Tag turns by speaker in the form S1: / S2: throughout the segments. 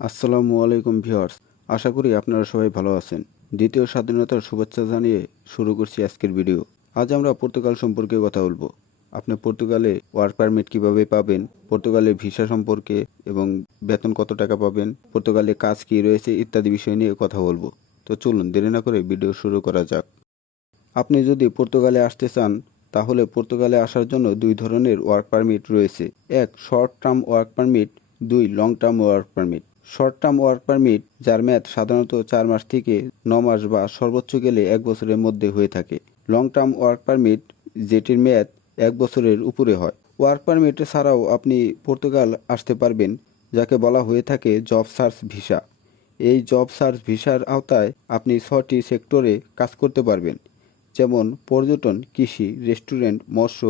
S1: আসসালামু আলাইকুম ভিউয়ার্স। আশা করি আপনারা সবাই ভালো আছেন। দ্বিতীয় স্বাধীনতার শুভেচ্ছা জানিয়ে শুরু করছি আজকের ভিডিও। আজ আমরা পর্তুগাল সম্পর্কে কথা বলব। আপনি পর্তুগালে ওয়ার্ক পারমিট কীভাবে পাবেন? পর্তুগালের ভিসা সম্পর্কে এবং বেতন কত টাকা পাবেন? পর্তুগালে কাজ কি রয়েছে? ইত্যাদি বিষয় নিয়ে কথা বলব। তো চলুন, দেরি না করে ভিডিও শুরু করা যাক। আপনি যদি পর্তুগালে আসতে চান, তাহলে পর্তুগালে আসার জন্য দুই ধরনের ওয়ার্ক পারমিট রয়েছে। এক শর্ট টার্ম ওয়ার্ক পারমিট। দুই long term work permit. Short term work permit, যার মেয়াদ সাধারণত চার মাস থেকে ন মাস বা সর্বোচ্চ গেলে এক বছরের মধ্যে হয়ে থাকে। লং টার্ম ওয়ার্ক পারমিট, যেটির মেয়াদ এক বছরের উপরে হয়। ওয়ার্ক পারমিট ছাড়াও আপনি পর্তুগাল আসতে পারবেন, যাকে বলা হয়ে থাকে জব সার্চ ভিসা। এই জব সার্চ ভিসার আওতায় আপনি ছটি সেক্টরে কাজ করতে পারবেন, যেমন পর্যটন, কৃষি, রেস্টুরেন্ট, মৎস্য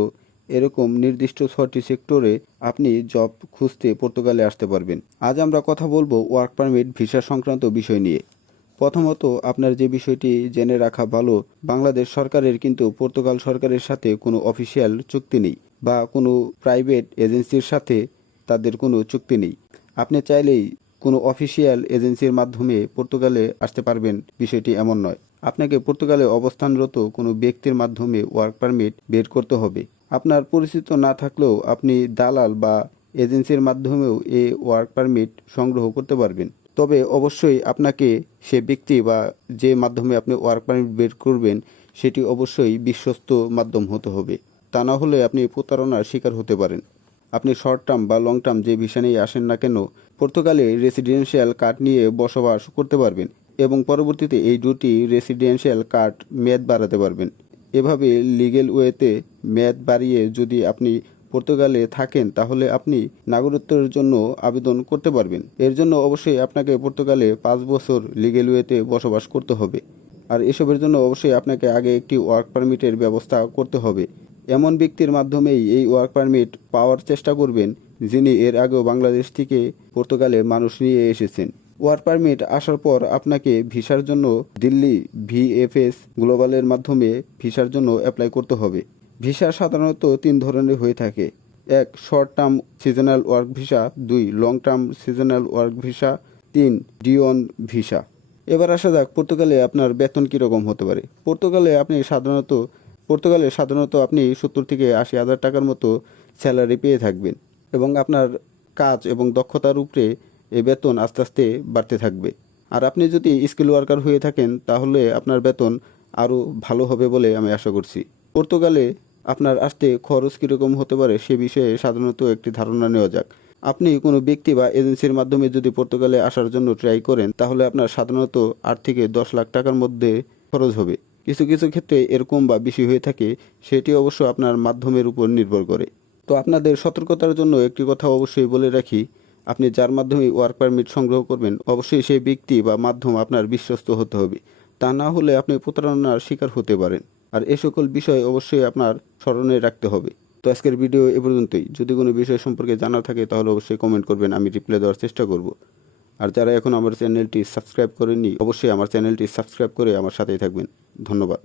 S1: এরকম নির্দিষ্ট ছটি সেক্টরে আপনি জব খুঁজতে পর্তুগালে আসতে পারবেন। আজ আমরা কথা বলব ওয়ার্ক পারমিট, ভিসা সংক্রান্ত বিষয় নিয়ে। প্রথমত, আপনার যে বিষয়টি জেনে রাখা ভালো, বাংলাদেশ সরকারের কিন্তু পর্তুগাল সরকারের সাথে কোনো অফিসিয়াল চুক্তি নেই বা কোনো প্রাইভেট এজেন্সির সাথে তাদের কোনো চুক্তি নেই। আপনি চাইলেই কোনো অফিসিয়াল এজেন্সির মাধ্যমে পর্তুগালে আসতে পারবেন, বিষয়টি এমন নয়। আপনাকে পর্তুগালে অবস্থানরত কোনো ব্যক্তির মাধ্যমে ওয়ার্ক পারমিট বের করতে হবে। আপনার পরিচিত না থাকলেও আপনি দালাল বা এজেন্সির মাধ্যমেও এই ওয়ার্ক পারমিট সংগ্রহ করতে পারবেন। তবে অবশ্যই আপনাকে সে ব্যক্তি বা যে মাধ্যমে আপনি ওয়ার্ক পারমিট বের করবেন, সেটি অবশ্যই বিশ্বস্ত মাধ্যম হতে হবে। তা না হলে আপনি প্রতারণার শিকার হতে পারেন। আপনি শর্ট টার্ম বা লং টার্ম যে ভিসা নিয়ে আসেন না কেন, পর্তুগালে রেসিডেন্সিয়াল কার্ড নিয়ে বসবাস করতে পারবেন এবং পরবর্তীতে এই দুটি রেসিডেন্সিয়াল কার্ড মেয়াদ বাড়াতে পারবেন। এভাবে লিগেল ওয়েতে মেয়াদ বাড়িয়ে যদি আপনি পর্তুগালে থাকেন, তাহলে আপনি নাগরিকত্বের জন্য আবেদন করতে পারবেন। এর জন্য অবশ্যই আপনাকে পর্তুগালে পাঁচ বছর লিগেল ওয়েতে বসবাস করতে হবে। আর এসবের জন্য অবশ্যই আপনাকে আগে একটি ওয়ার্ক পারমিটের ব্যবস্থা করতে হবে। এমন ব্যক্তির মাধ্যমেই এই ওয়ার্ক পারমিট পাওয়ার চেষ্টা করবেন, যিনি এর আগেও বাংলাদেশ থেকে পর্তুগালে মানুষ নিয়ে এসেছেন। ওয়ার্ক পারমিট আসার পর আপনাকে ভিসার জন্য দিল্লি ভিএফএস গ্লোবালের মাধ্যমে ভিসার জন্য অ্যাপ্লাই করতে হবে। ভিসা সাধারণত তিন ধরনের হয়ে থাকে। এক short term seasonal work visa. দুই long term seasonal work visa. তিন ডিওন ভিসা। এবার আসা যাক পর্তুগালে আপনার বেতন কীরকম হতে পারে। পর্তুগালে আপনি সাধারণত, পর্তুগালে সাধারণত আপনি সত্তর থেকে আশি হাজার টাকার মতো স্যালারি পেয়ে থাকবেন এবং আপনার কাজ এবং দক্ষতার উপরে এই বেতন আস্তে আস্তে বাড়তে থাকবে। আর আপনি যদি স্কিল ওয়ার্কার হয়ে থাকেন, তাহলে আপনার বেতন আরও ভালো হবে বলে আমি আশা করছি। পর্তুগালে আপনার আসতে খরচ কীরকম হতে পারে সে বিষয়ে সাধারণত একটি ধারণা নেওয়া যাক। আপনি কোনো ব্যক্তি বা এজেন্সির মাধ্যমে যদি পর্তুগালে আসার জন্য ট্রাই করেন, তাহলে আপনার সাধারণত আট থেকে দশ লাখ টাকার মধ্যে খরচ হবে। কিছু কিছু ক্ষেত্রে এরকম বা বেশি হয়ে থাকে, সেটি অবশ্য আপনার মাধ্যমের উপর নির্ভর করে। তো আপনাদের সতর্কতার জন্য একটি কথা অবশ্যই বলে রাখি আপনি যার মাধ্যমে ওয়ার্ক পারমিট সংগ্রহ করবেন, অবশ্যই সেই ব্যক্তি বা মাধ্যম আপনার বিশ্বস্ত হতে হবে। তা না হলে আপনি প্রতারণার শিকার হতে পারেন। আর এ সকল বিষয় অবশ্যই আপনার স্মরণে রাখতে হবে। তো আজকের ভিডিও এ পর্যন্তই। যদি কোনো বিষয় সম্পর্কে জানা থাকে, তাহলে অবশ্যই কমেন্ট করবেন, আমি রিপ্লাই দেওয়ার চেষ্টা করব। আর যারা এখন আমার চ্যানেলটি সাবস্ক্রাইব করেননি, অবশ্যই আমার চ্যানেলটি সাবস্ক্রাইব করে আমার সাথেই থাকবেন। ধন্যবাদ।